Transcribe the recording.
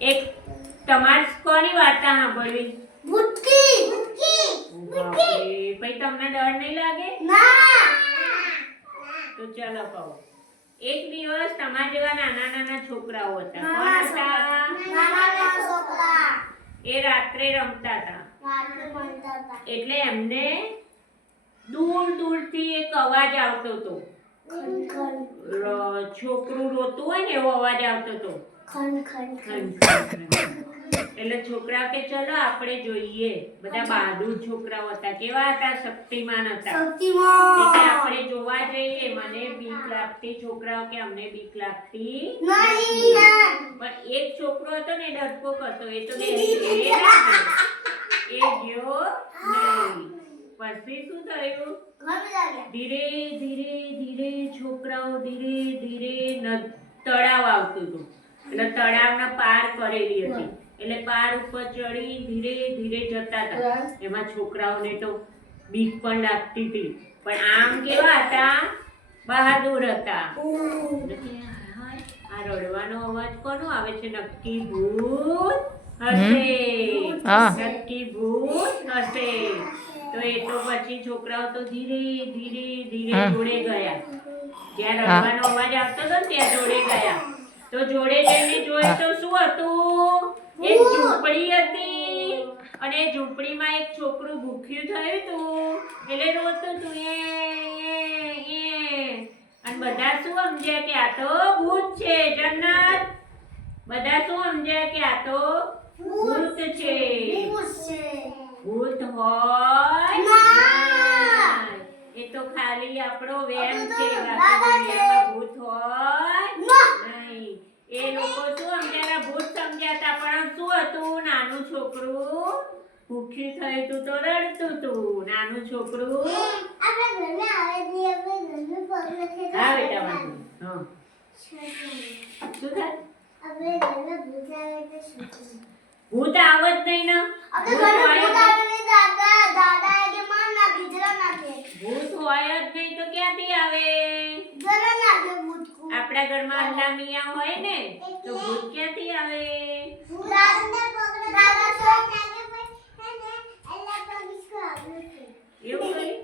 એક તમાર કોની વાર્તા સાંભળવી? ભૂતકી. પછી તમને ડર નહીં લાગે? ના. તો ચલો કહું. એક દિવસ તમારા જેવા નાના નાના છોકરાઓ હતા. કોણ હતા? નાના છોકરા. એ રાત્રે રમતા હતા. એટલે એમને દૂર દૂરથી એક અવાજ આવતો હતો. છોકરું રોતું હોય ને એવો અવાજ આવતો હતો. એટલે છોકરા કે ચલો આપણે જોઈએ. બધા બહાદુર છોકરાઓ હતા. કેવા હતા? શક્તિમાન હતા. એટલે આપણે જોવા જઈએ. મને બીક લાગતી. છોકરાઓ કે અમને બીક લાગતી નહીં. પણ એક છોકરો હતો ને ડરપોક હતો. એ તો એ ગયો નહીં. પછી શું થયું? ધીરે ધીરે ધીરે છોકરાઓ ધીરે ધીરે તળાવ આવતું હતું. એટલે તળાવના પાર કરેલી હતી. એટલે પાર ઉપર ચડી ધીરે ધીરે જતા હતા. એમાં છોકરાઓને તો બીક પણ લાગતી હતી. પણ આમ કેવા હતા? બહાદુર હતા. આ રડવાનો અવાજ કોનો આવે છે? નક્કી ભૂત હશે. નક્કી ભૂત હશે. તો એ તો પછી છોકરાઓ તો ધીરે ધીરે ધીરે જોડે ગયા. જ્યાં રડવાનો અવાજ આવતો હતો ને ત્યાં જોડે ગયા. તો જોડે જઈને જોયે તો શું હતું? એક ઝૂંપડી હતી. અને એ ઝૂંપડીમાં એક છોકરું ભૂખ્યું થયું હતું. એટલે રોતું હતું. અને બધા શું સમજ્યા કે આ તો ભૂત છે. જન્નત બધા શું સમજ્યા કે આ તો ભૂત છે. ભૂત હોય એ તો ખાલી આપણો વેમ છે. દુનિયામાં ભૂત હોય નહીં. એ લોકો શું સમજ્યા? ભૂત સમજ્યા હતા. પણ શું હતું? નાનું છોકરું ભૂખ્યું થયું હતું તો રડતું હતું. નાનું છોકરું. હા બેટા વાંધો. હા શું થાય? ભૂત આવત નહીં ને. ભૂત હોય જ નહીં તો ક્યાંથી આવે? આપણા ઘરમાં અલ્લાહ મિયા હોય ને તો ભૂત ક્યાંથી આવે? એવું કઈ